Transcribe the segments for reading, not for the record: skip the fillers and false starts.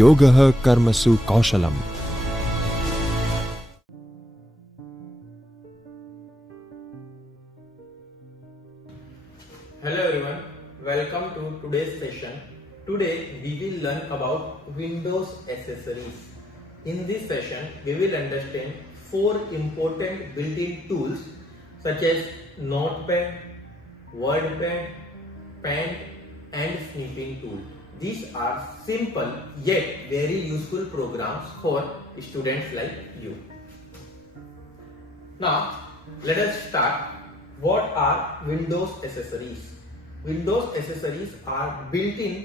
योगः कर्मसु कौशलम्. Hello everyone, welcome to today's session. Today we will learn about Windows accessories. In this session we will understand 4 important built-in tools such as Notepad, WordPad, Pen and Snipping tool. These are simple yet very useful programs for students like you. Now let us start. What are Windows accessories? Windows accessories are built-in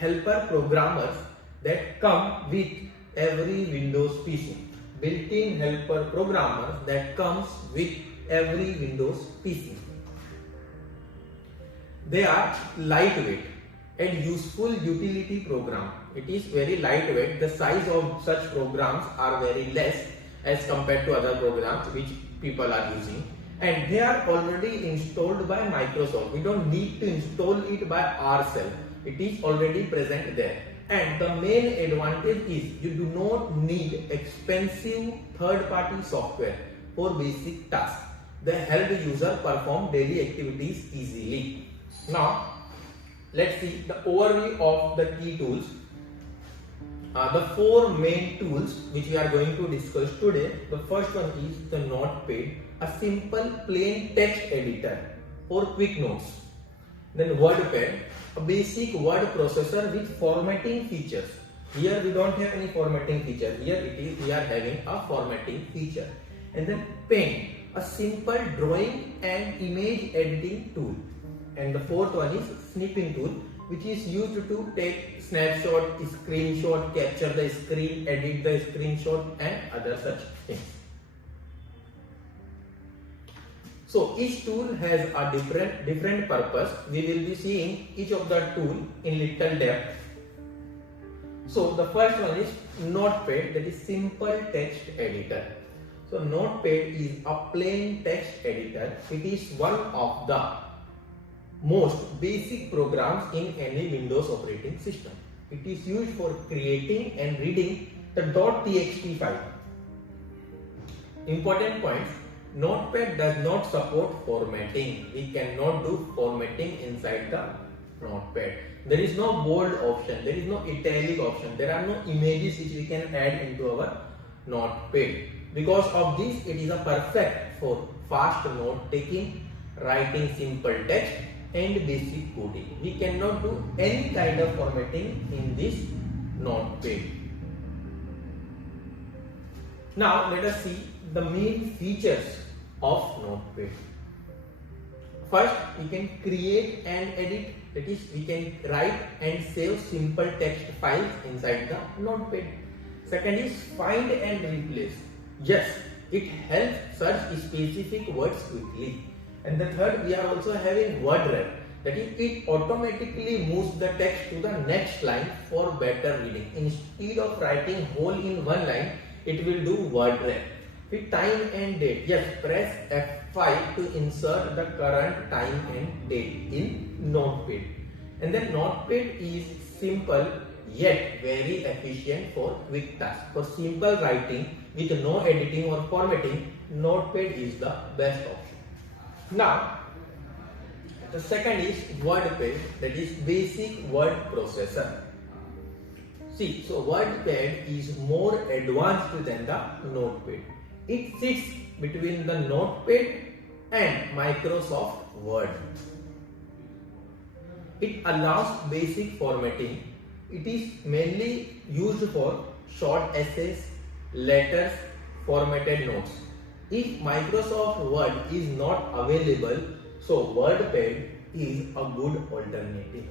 helper programmers that come with every Windows PC. Built-in helper programmers that comes with every Windows PC. They are lightweight and useful utility program. It is very lightweight. The size of such programs are very less as compared to other programs which people are using. And they are already installed by Microsoft. We don't need to install it by ourselves. It is already present there. And the main advantage is you do not need expensive third-party software for basic tasks. They help the user perform daily activities easily. Now, let's see the overview of the key tools. The 4 main tools which we are going to discuss today. The first one is the Notepad, a simple plain text editor for quick notes. Then WordPad, a basic word processor with formatting features. Here we don't have any formatting feature. Here it is we are having a formatting feature. And then Pen, a simple drawing and image editing tool. And the fourth one is Snipping tool, which is used to take snapshot, screenshot, capture the screen, edit the screenshot and other such things. So each tool has a different purpose. We will be seeing each of the tool in little depth. So the first one is Notepad, that is simple text editor. So Notepad is a plain text editor. It is one of the most basic programs in any Windows operating system. It is used for creating and reading the .txt file. Important points. Notepad does not support formatting. We cannot do formatting inside the Notepad. There is no bold option. There is no italic option. There are no images which we can add into our Notepad. Because of this, it is a perfect for fast note taking, writing simple text and basic coding. We cannot do any kind of formatting in this Notepad. Now let us see the main features of Notepad. First, we can create and edit, that is we can write and save simple text files inside the Notepad. Second is find and replace. Yes, it helps search specific words quickly. And the third, we are also having word wrap, that is it automatically moves the text to the next line for better reading. Instead of writing whole in one line, it will do word wrap. With time and date, yes, press F5 to insert the current time and date in Notepad. And then Notepad is simple yet very efficient for quick tasks. For simple writing with no editing or formatting, Notepad is the best option. Now, the second is WordPad, that is basic word processor. See, so WordPad is more advanced than the Notepad. It sits between the Notepad and Microsoft Word. It allows basic formatting. It is mainly used for short essays, letters, formatted notes. If Microsoft Word is not available, so WordPad is a good alternative.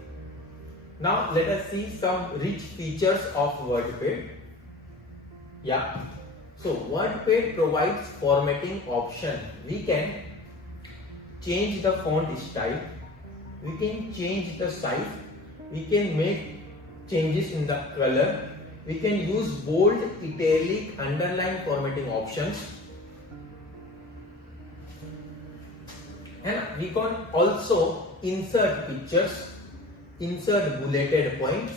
Now let us see some rich features of WordPad. Yeah. So WordPad provides formatting option. We can change the font style, we can change the size, we can make changes in the color, we can use bold, italic, underline formatting options, and we can also insert pictures, insert bulleted points,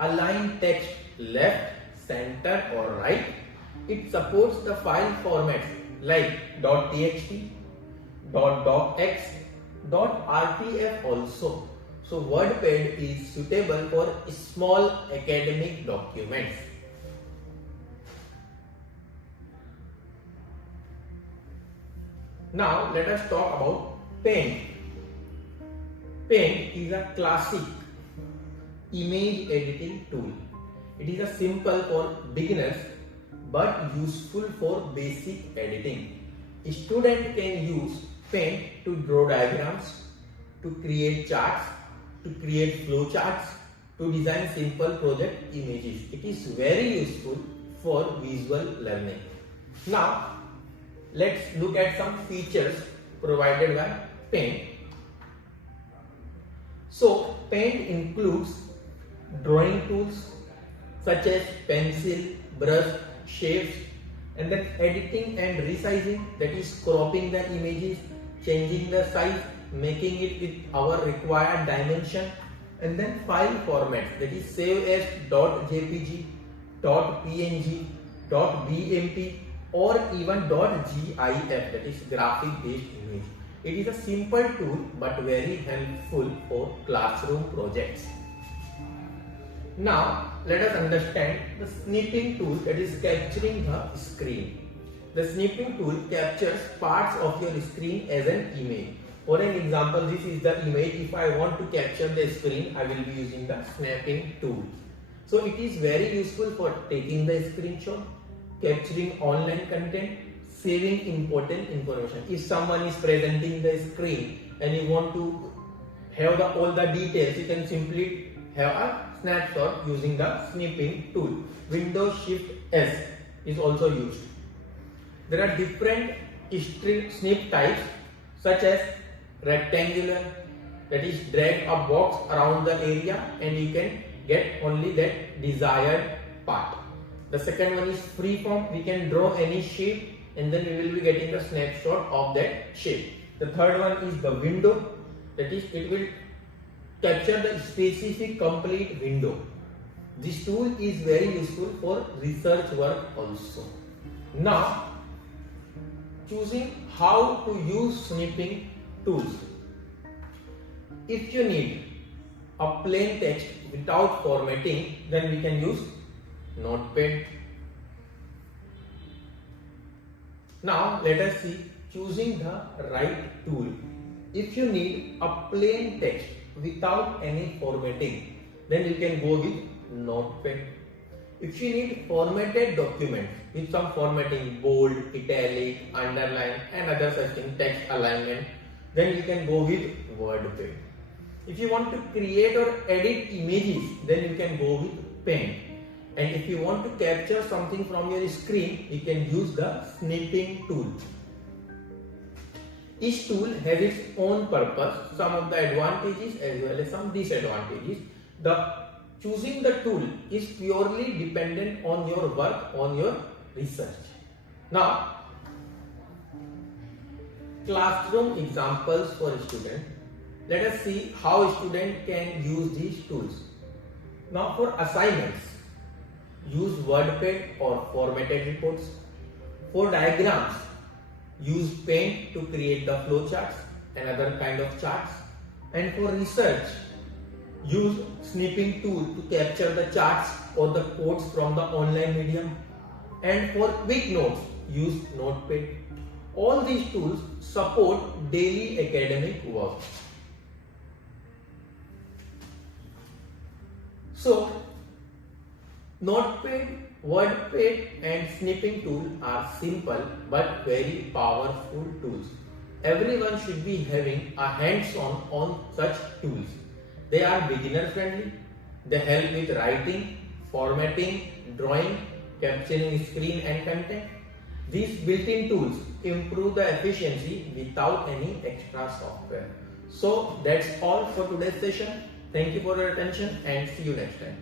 align text left, center or right. It supports the file formats like .txt, .docx, .rtf also. So WordPad is suitable for small academic documents. Now let us talk about Paint. Paint is a classic image editing tool. It is a simple for beginners but useful for basic editing. A student can use Paint to draw diagrams, to create charts, to create flowcharts, to design simple project images. It is very useful for visual learning. Now let's look at some features provided by Paint. So Paint includes drawing tools such as pencil, brush, shapes, and then editing and resizing, that is cropping the images, changing the size, making it with our required dimension, and then file formats, that is save as .jpg, .png, .bmp or even .gif, that is graphic based image. It is a simple tool but very helpful for classroom projects. Now let us understand the snipping tool, that is capturing the screen. The snipping tool captures parts of your screen as an image. For an example, this is the image. If I want to capture the screen, I will be using the snapping tool. So it is very useful for taking the screenshot, capturing online content, saving important information. If someone is presenting the screen and you want to have all the details, you can simply have a snapshot using the snipping tool. Windows Shift S is also used. There are different snip types such as rectangular, that is drag a box around the area and you can get only that desired part. The second one is freeform. We can draw any shape and then we will be getting a snapshot of that shape. The third one is the window, that is it will capture the specific complete window. This tool is very useful for research work also. Now choosing how to use snipping tools. If you need a plain text without formatting, then we can use Notepad. Now let us see choosing the right tool. If you need a plain text without any formatting, then you can go with Notepad. If you need formatted documents with some formatting, bold, italic, underline and other such things, text alignment, then you can go with WordPad. If you want to create or edit images, then you can go with Paint. And if you want to capture something from your screen, you can use the snipping tool. Each tool has its own purpose, some of the advantages as well as some disadvantages. Choosing the tool is purely dependent on your work, on your research. Now, classroom examples for students. Let us see how a student can use these tools. Now for assignments, use WordPad or formatted reports. For diagrams, use Paint to create the flowcharts and other kind of charts. And for research, use snipping tool to capture the charts or the quotes from the online medium. And for quick notes, use Notepad. All these tools support daily academic work. So, Notepad, WordPad and snipping tool are simple but very powerful tools. Everyone should be having a hands-on on such tools. They are beginner friendly. They help with writing, formatting, drawing, capturing screen and content. These built-in tools improve the efficiency without any extra software. So that's all for today's session. Thank you for your attention and see you next time.